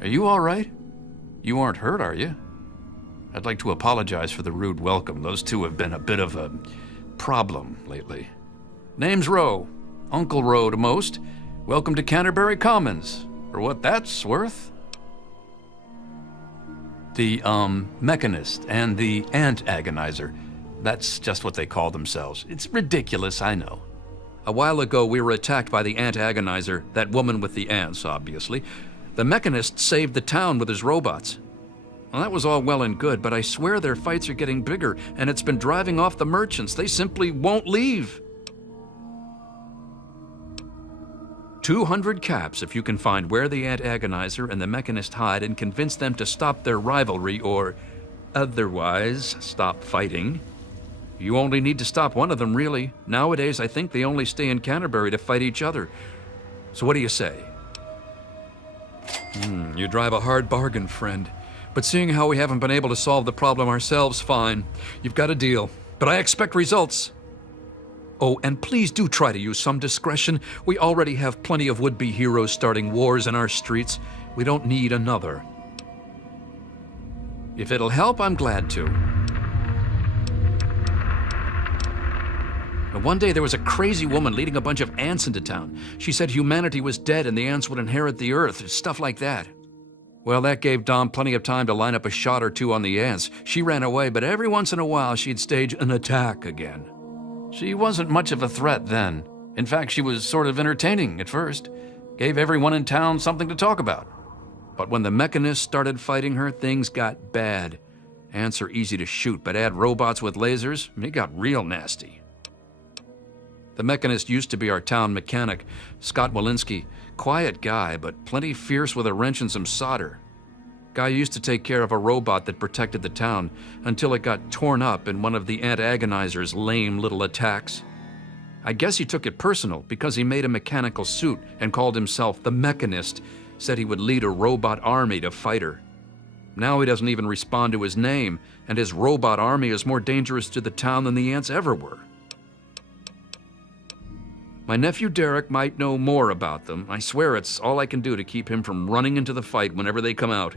Are you all right? You aren't hurt, are you? I'd like to apologize for the rude welcome. Those two have been a bit of a problem lately. Name's Rowe. Uncle Rowe to most. Welcome to Canterbury Commons. For what that's worth. The, Mechanist and the Ant Agonizer. That's just what they call themselves. It's ridiculous, I know. A while ago, we were attacked by the Ant Agonizer, that woman with the ants, obviously. The Mechanist saved the town with his robots. Well, that was all well and good, but I swear their fights are getting bigger, and it's been driving off the merchants. They simply won't leave. 200 caps if you can find where the Ant Agonizer and the Mechanist hide and convince them to stop their rivalry or otherwise stop fighting. You only need to stop one of them, really. Nowadays, I think they only stay in Canterbury to fight each other. So what do you say? You drive a hard bargain, friend. But seeing how we haven't been able to solve the problem ourselves, fine. You've got a deal. But I expect results. Oh, and please do try to use some discretion. We already have plenty of would-be heroes starting wars in our streets. We don't need another. If it'll help, I'm glad to. One day there was a crazy woman leading a bunch of ants into town. She said humanity was dead and the ants would inherit the earth, stuff like that. Well, that gave Dom plenty of time to line up a shot or two on the ants. She ran away, but every once in a while she'd stage an attack again. She wasn't much of a threat then. In fact, she was sort of entertaining at first. Gave everyone in town something to talk about. But when the Mechanists started fighting her, things got bad. Ants are easy to shoot, but add robots with lasers, it got real nasty. The Mechanist used to be our town mechanic, Scott Walensky. Quiet guy, but plenty fierce with a wrench and some solder. Guy used to take care of a robot that protected the town until it got torn up in one of the Ant Agonizer's lame little attacks. I guess he took it personal because he made a mechanical suit and called himself the Mechanist, said he would lead a robot army to fight her. Now he doesn't even respond to his name, and his robot army is more dangerous to the town than the ants ever were. My nephew Derek might know more about them. I swear it's all I can do to keep him from running into the fight whenever they come out.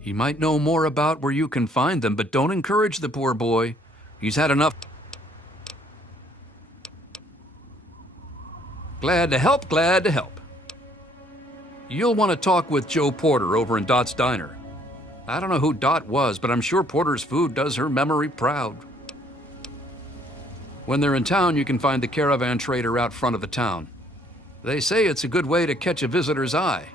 He might know more about where you can find them, but don't encourage the poor boy. He's had enough. Glad to help, glad to help. You'll want to talk with Joe Porter over in Dot's Diner. I don't know who Dot was, but I'm sure Porter's food does her memory proud. When they're in town, you can find the caravan trader out front of the town. They say it's a good way to catch a visitor's eye.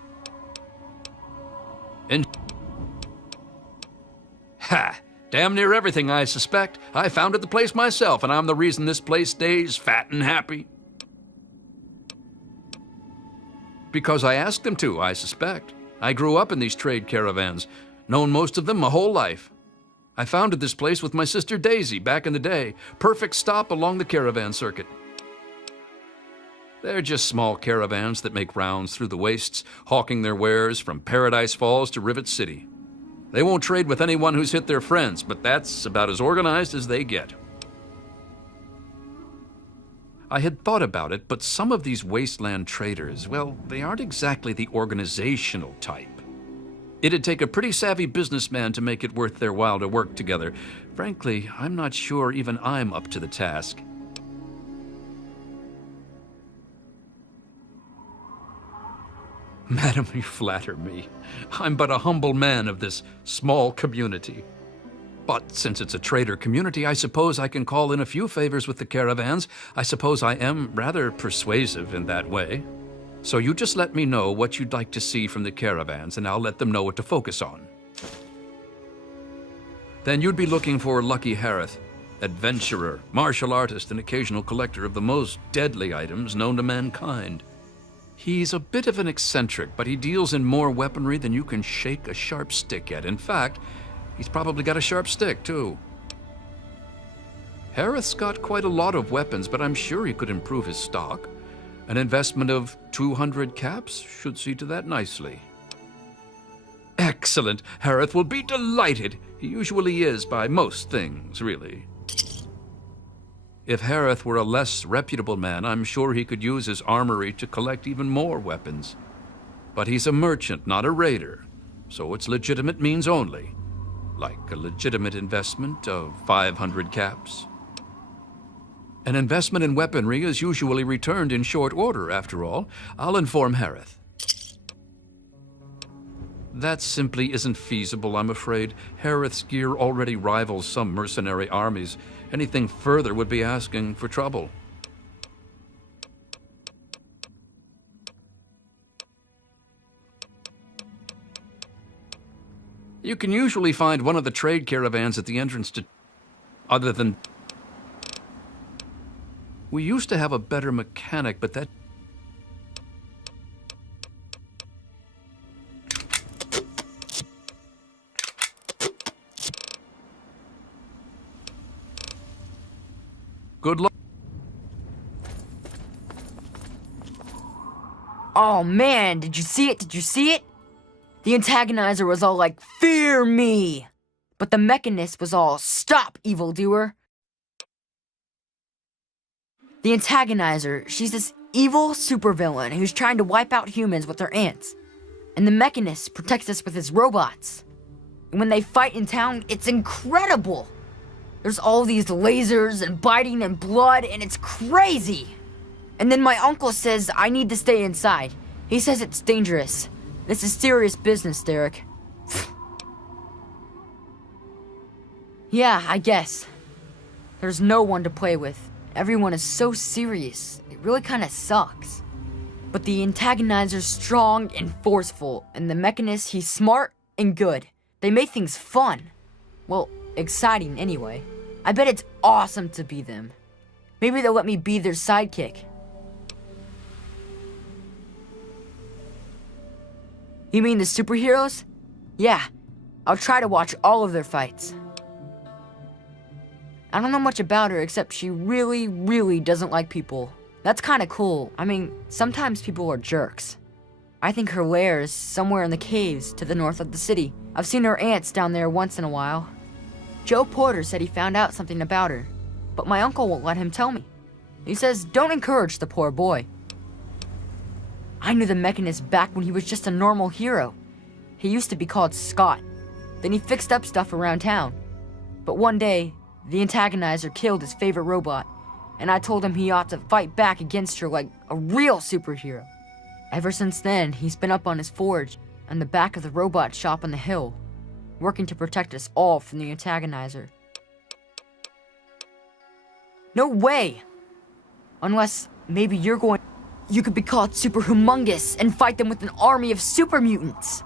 Ha! Damn near everything, I suspect. I founded the place myself, and I'm the reason this place stays fat and happy. Because I asked them to, I suspect. I grew up in these trade caravans, known most of them my whole life. I founded this place with my sister Daisy back in the day. Perfect stop along the caravan circuit. They're just small caravans that make rounds through the wastes, hawking their wares from Paradise Falls to Rivet City. They won't trade with anyone who's hit their friends, but that's about as organized as they get. I had thought about it, but some of these wasteland traders, well, they aren't exactly the organizational type. It'd take a pretty savvy businessman to make it worth their while to work together. Frankly, I'm not sure even I'm up to the task. Madam, you flatter me. I'm but a humble man of this small community. But since it's a trader community, I suppose I can call in a few favors with the caravans. I suppose I am rather persuasive in that way. So you just let me know what you'd like to see from the caravans, and I'll let them know what to focus on. Then you'd be looking for Lucky Harith, adventurer, martial artist, and occasional collector of the most deadly items known to mankind. He's a bit of an eccentric, but he deals in more weaponry than you can shake a sharp stick at. In fact, he's probably got a sharp stick, too. Harith's got quite a lot of weapons, but I'm sure he could improve his stock. An investment of 200 caps should see to that nicely. Excellent. Harith will be delighted. He usually is by most things, really. If Harith were a less reputable man, I'm sure he could use his armory to collect even more weapons. But he's a merchant, not a raider. so it's legitimate means only. Like a legitimate investment of 500 caps. An investment in weaponry is usually returned in short order, after all. I'll inform Harith. That simply isn't feasible, I'm afraid. Harith's gear already rivals some mercenary armies. Anything further would be asking for trouble. You can usually find one of the trade caravans at the entrance to... Other than... We used to have a better mechanic, but that... Good luck. Oh man, did you see it? Did you see it? The antagonizer was all like, "Fear me!" But the Mechanist was all, "Stop, evildoer!" The antagonizer, she's this evil supervillain who's trying to wipe out humans with her ants. And the Mechanist protects us with his robots. And when they fight in town, it's incredible! There's all these lasers and biting and blood, and it's crazy! And then my uncle says I need to stay inside. He says it's dangerous. This is serious business, Derek. Yeah, I guess. There's no one to play with. Everyone is so serious. It really kinda sucks. But the antagonizer's strong and forceful, and the Mechanist, he's smart and good. They make things fun. Well, exciting anyway. I bet it's awesome to be them. Maybe they'll let me be their sidekick. You mean the superheroes? Yeah, I'll try to watch all of their fights. I don't know much about her except she really, really doesn't like people. That's kinda cool. I mean, sometimes people are jerks. I think her lair is somewhere in the caves to the north of the city. I've seen her ants down there once in a while. Joe Porter said he found out something about her, but my uncle won't let him tell me. He says, don't encourage the poor boy. I knew the Mechanist back when he was just a normal hero. He used to be called Scott. Then he fixed up stuff around town. But one day, the antagonizer killed his favorite robot, and I told him he ought to fight back against her like a real superhero. Ever since then, he's been up on his forge and the back of the robot shop on the hill, working to protect us all from the antagonizer. No way! Unless maybe you're going... You could be called super humongous and fight them with an army of super mutants.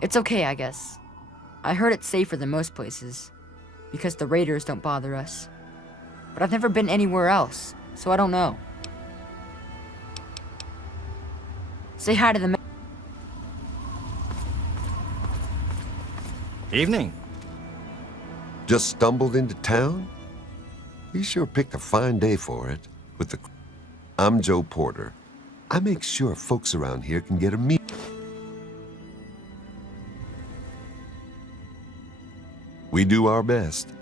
It's okay, I guess. I heard it's safer than most places, because the raiders don't bother us. But I've never been anywhere else, so I don't know. Say hi to the... Evening. Just stumbled into town? You sure picked a fine day for it. I'm Joe Porter. I make sure folks around here can get a meal. We do our best.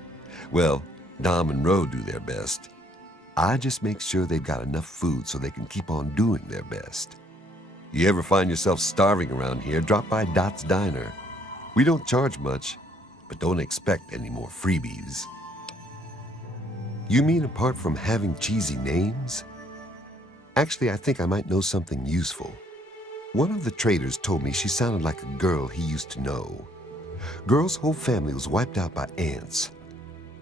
Well, Dom and Ro do their best. I just make sure they've got enough food so they can keep on doing their best. You ever find yourself starving around here, drop by Dot's Diner. We don't charge much, but don't expect any more freebies. You mean apart from having cheesy names? Actually, I think I might know something useful. One of the traders told me she sounded like a girl he used to know. Girl's whole family was wiped out by ants,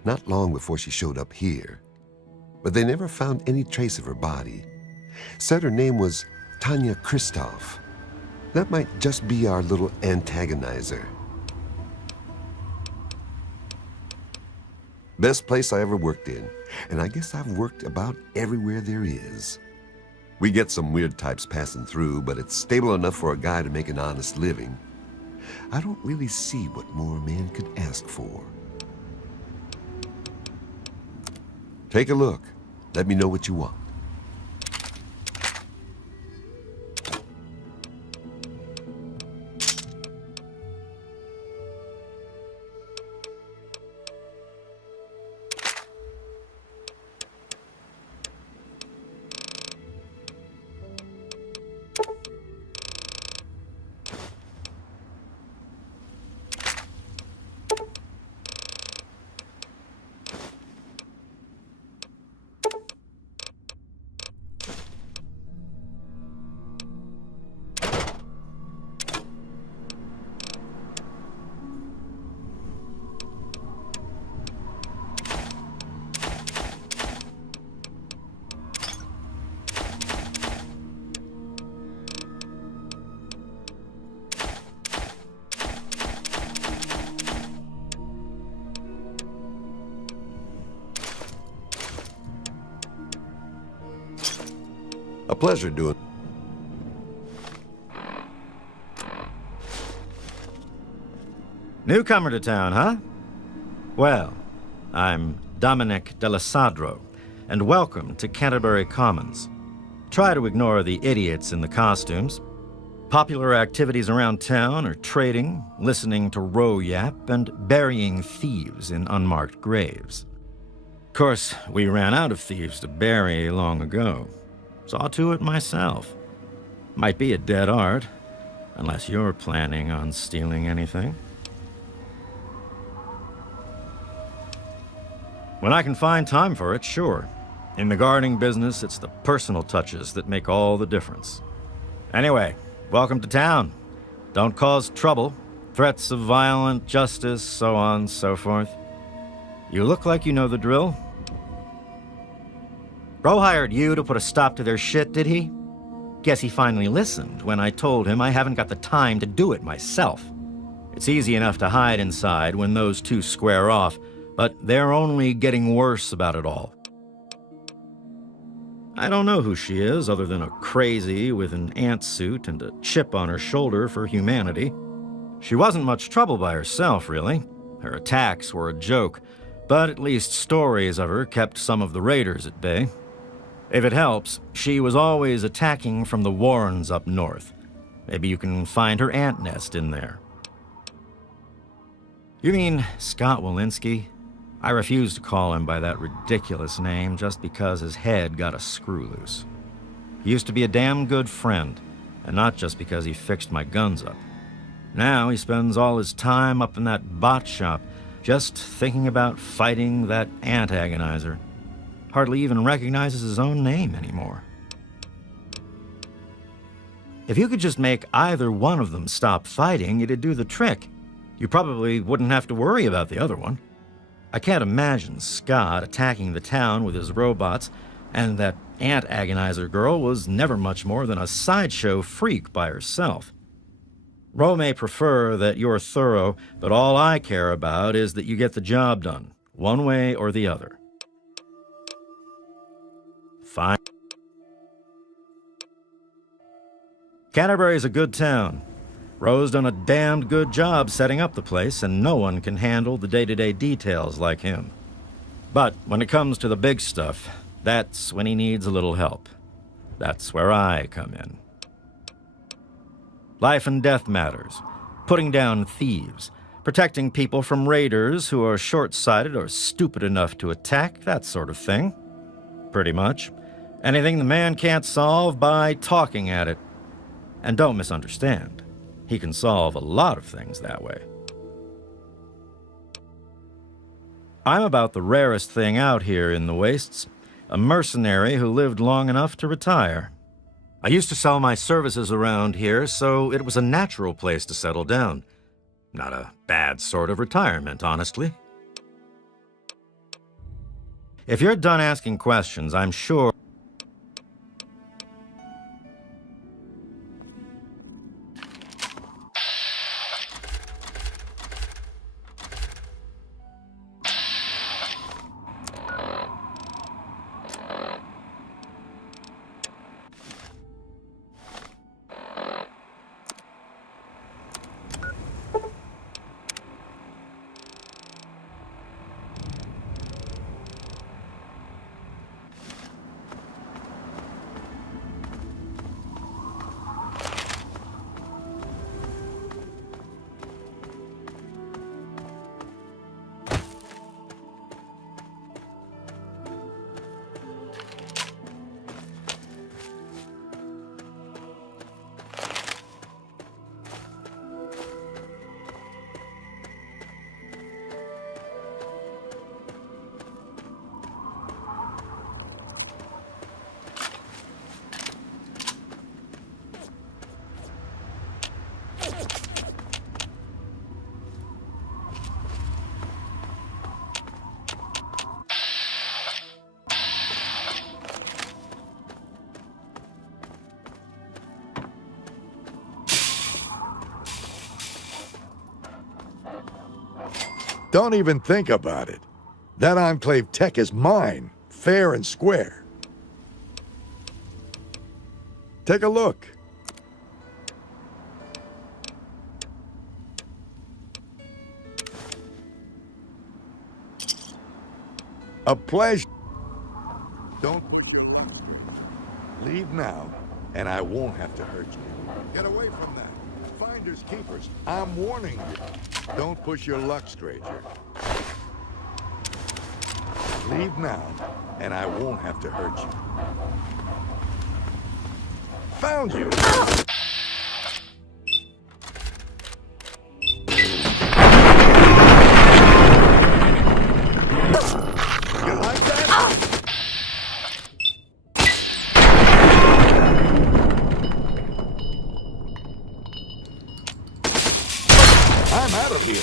not long before she showed up here. But they never found any trace of her body. Said her name was Tanya Kristoff. That might just be our little antagonizer. Best place I ever worked in, and I guess I've worked about everywhere there is. We get some weird types passing through, but it's stable enough for a guy to make an honest living. I don't really see what more a man could ask for. Take a look. Let me know what you want. A pleasure doing. Newcomer to town, huh? Well, I'm Dominic Delasadro, and welcome to Canterbury Commons. Try to ignore the idiots in the costumes. Popular activities around town are trading, listening to row yap, and burying thieves in unmarked graves. Of course, we ran out of thieves to bury long ago. Saw to it myself. Might be a dead art, unless you're planning on stealing anything. When I can find time for it, sure. In the gardening business, it's the personal touches that make all the difference. Anyway, welcome to town. Don't cause trouble. Threats of violent justice, so on, so forth. You look like you know the drill. Bro hired you to put a stop to their shit, did he? Guess he finally listened when I told him I haven't got the time to do it myself. It's easy enough to hide inside when those two square off, but they're only getting worse about it all. I don't know who she is other than a crazy with an ant suit and a chip on her shoulder for humanity. She wasn't much trouble by herself, really. Her attacks were a joke, but at least stories of her kept some of the raiders at bay. If it helps, she was always attacking from the Warrens up north. Maybe you can find her ant nest in there. You mean Scott Walensky? I refuse to call him by that ridiculous name just because his head got a screw loose. He used to be a damn good friend, and not just because he fixed my guns up. Now he spends all his time up in that bot shop, just thinking about fighting that ant agonizer. Hardly even recognizes his own name anymore. If you could just make either one of them stop fighting, it'd do the trick. You probably wouldn't have to worry about the other one. I can't imagine Scott attacking the town with his robots, and that ant agonizer girl was never much more than a sideshow freak by herself. Ro may prefer that you're thorough, but all I care about is that you get the job done, one way or the other. Fine. Canterbury's a good town. Ro's done a damned good job setting up the place, and no one can handle the day-to-day details like him. But when it comes to the big stuff, that's when he needs a little help. That's where I come in. Life and death matters, putting down thieves, protecting people from raiders who are short-sighted or stupid enough to attack, that sort of thing. Pretty much. Anything the man can't solve by talking at it. And don't misunderstand. He can solve a lot of things that way. I'm about the rarest thing out here in the wastes, a mercenary who lived long enough to retire. I used to sell my services around here, so it was a natural place to settle down. Not a bad sort of retirement, honestly. If you're done asking questions, I'm sure... Don't even think about it. That Enclave tech is mine, fair and square. Take a look. A pleasure. Don't leave now, and I won't have to hurt you. Get away from that. Finders keepers. I'm warning you. Don't push your luck, stranger. Leave now, and I won't have to hurt you. Found you. You like that? I'm out of here.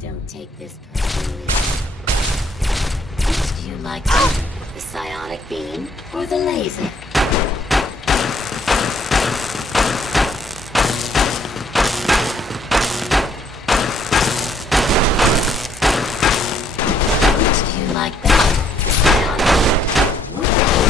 Don't take this personally. Which do you like better, the psionic beam or the laser? Which do you like better, the psionic beam or the laser?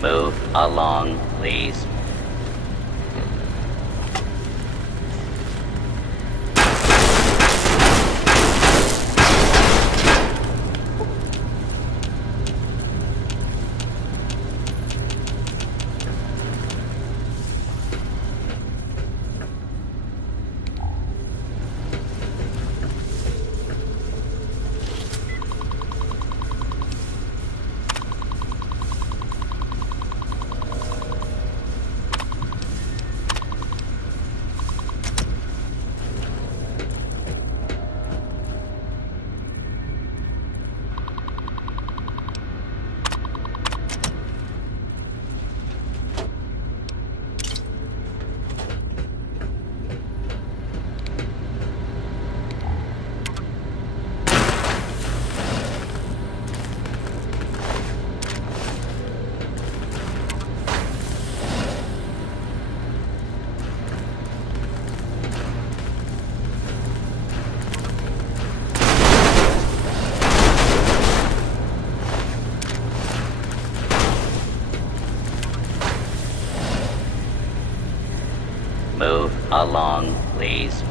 Move along, please. Move along, please.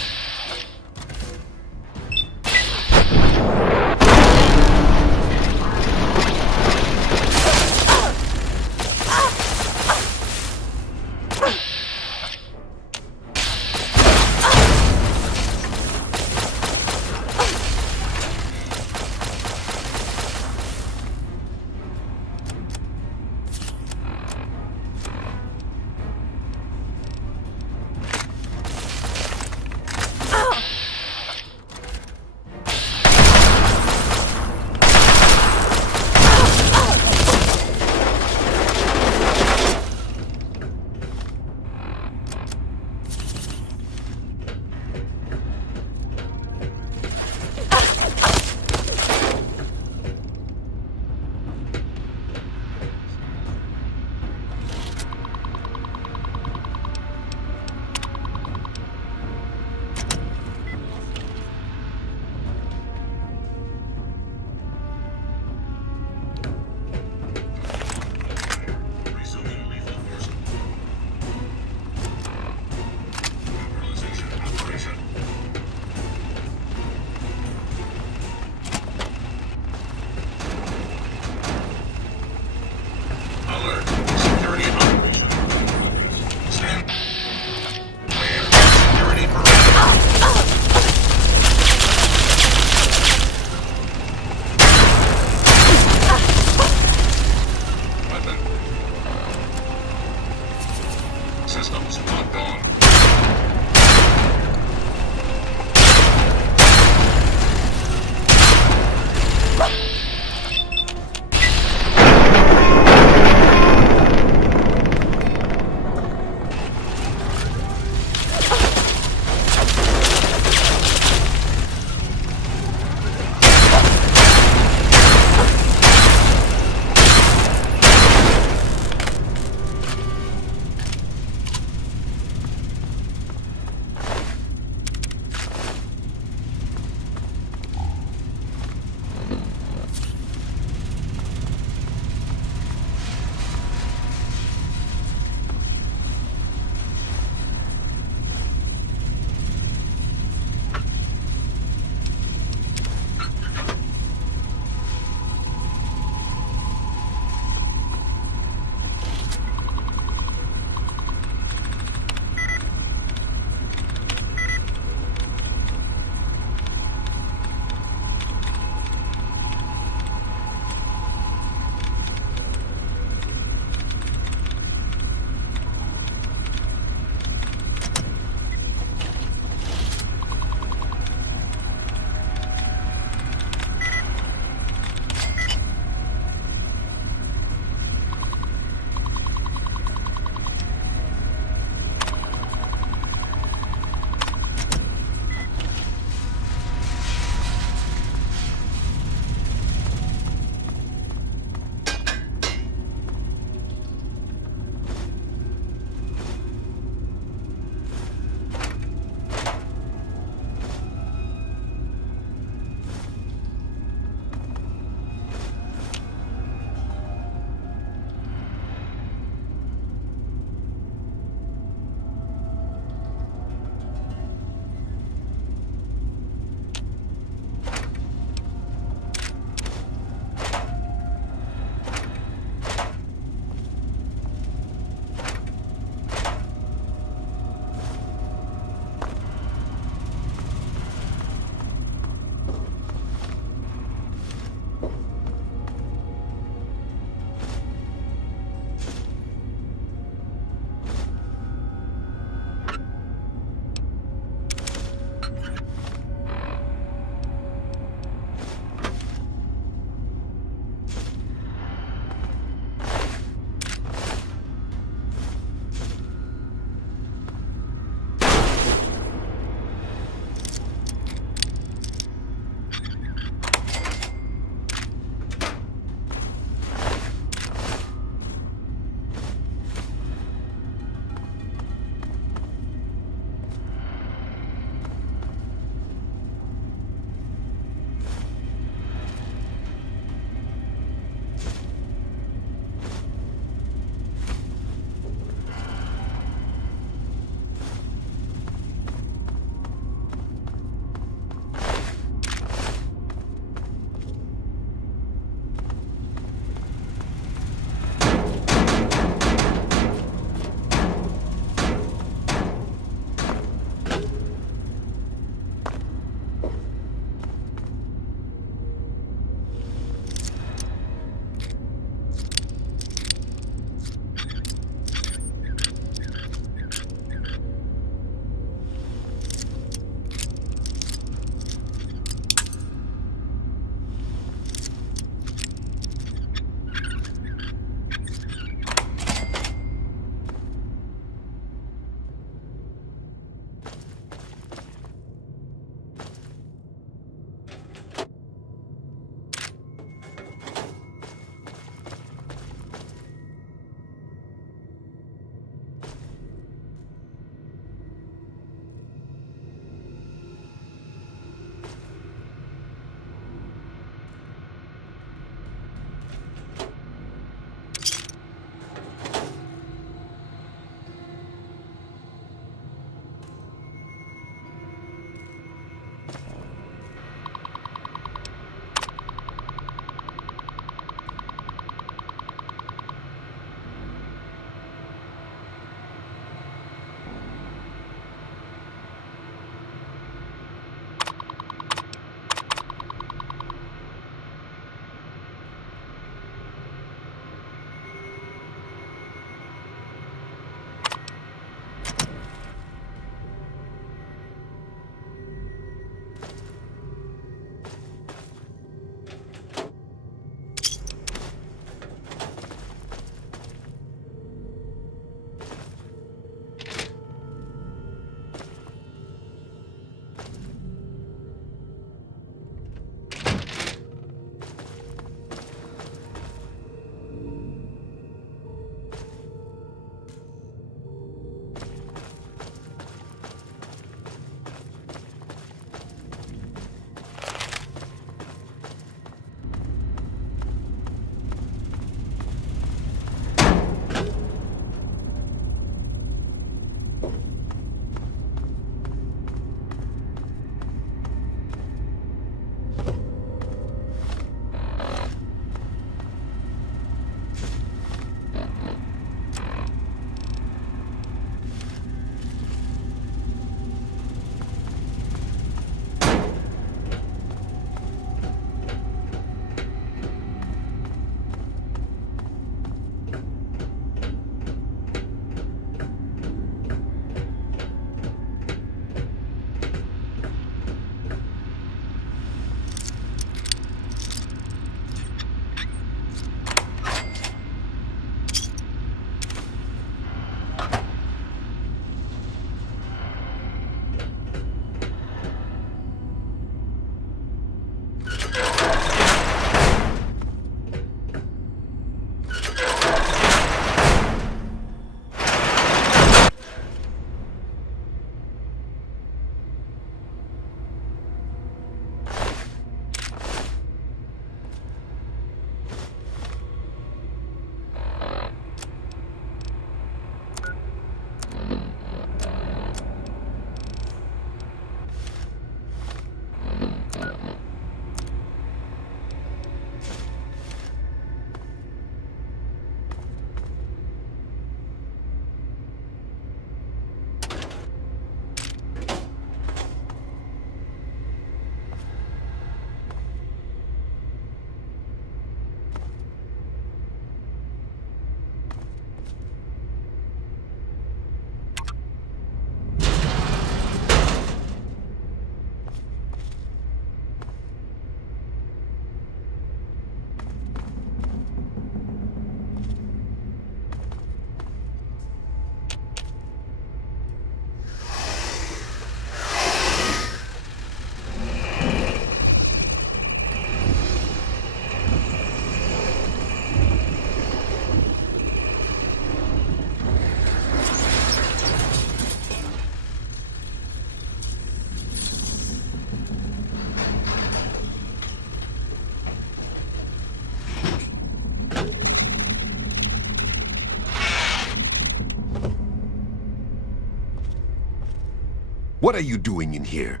What are you doing in here?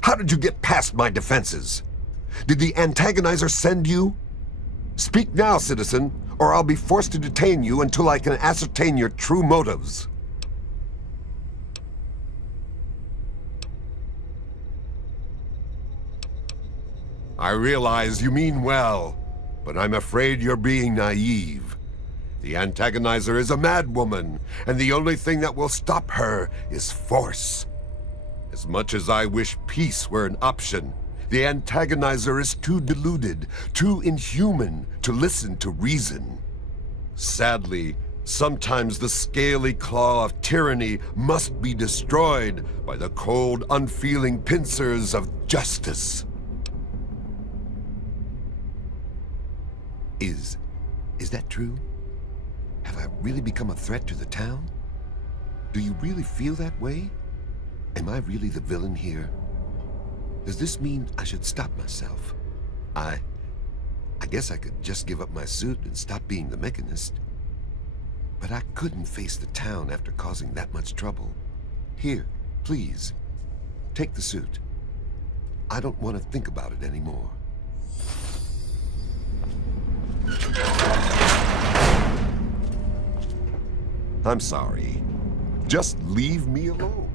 How did you get past my defenses? Did the antagonizer send you? Speak now, citizen, or I'll be forced to detain you until I can ascertain your true motives. I realize you mean well, but I'm afraid you're being naive. The antagonizer is a madwoman, and the only thing that will stop her is force. As much as I wish peace were an option, the antagonizer is too deluded, too inhuman to listen to reason. Sadly, sometimes the scaly claw of tyranny must be destroyed by the cold, unfeeling pincers of justice. Is that true? Have I really become a threat to the town? Do you really feel that way? Am I really the villain here? Does this mean I should stop myself? I guess I could just give up my suit and stop being the Mechanist. But I couldn't face the town after causing that much trouble. Here, please, take the suit. I don't want to think about it anymore. I'm sorry. Just leave me alone.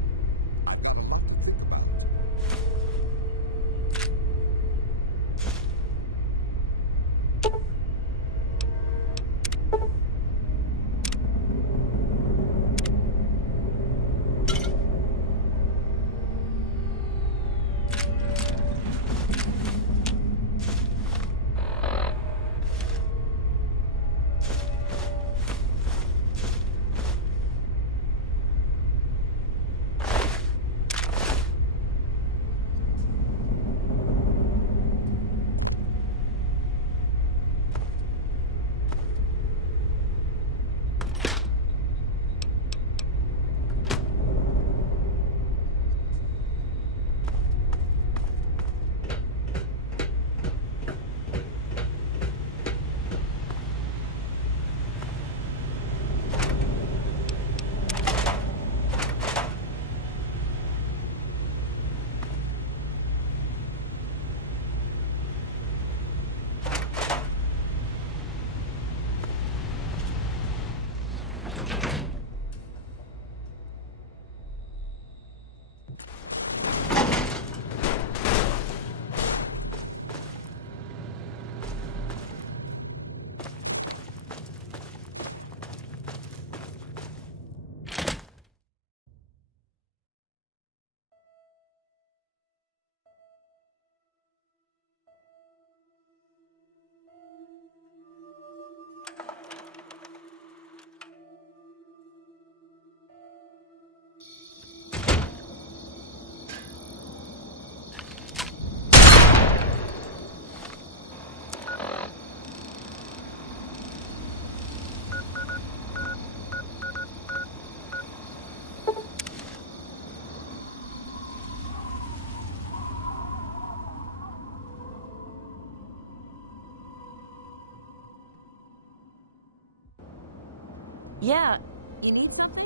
Yeah, you need something?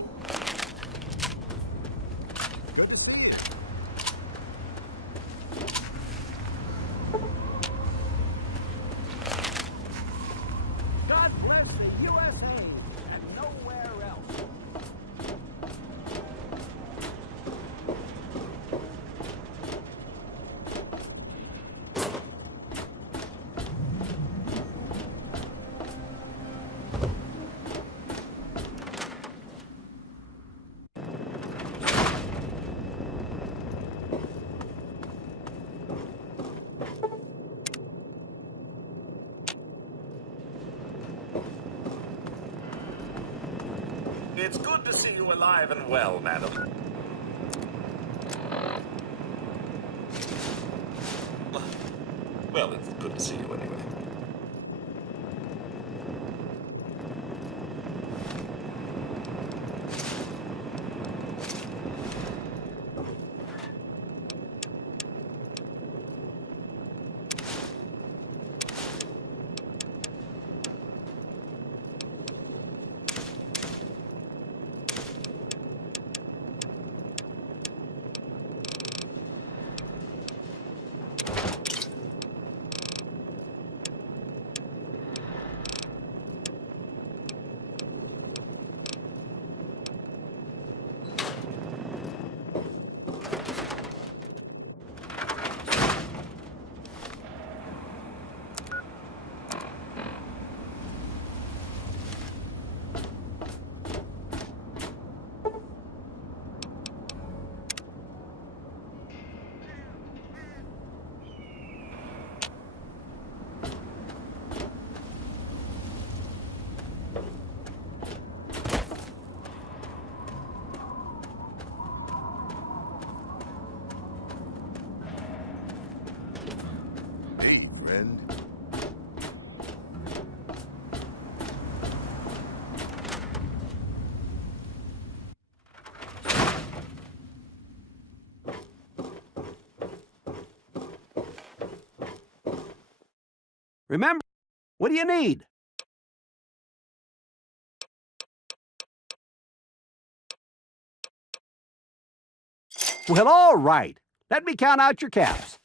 God bless the USA and nowhere else. It's good to see you alive and well, madam. Well, it's good to see you anyway. Remember, what do you need? Well, all right. Let me count out your caps.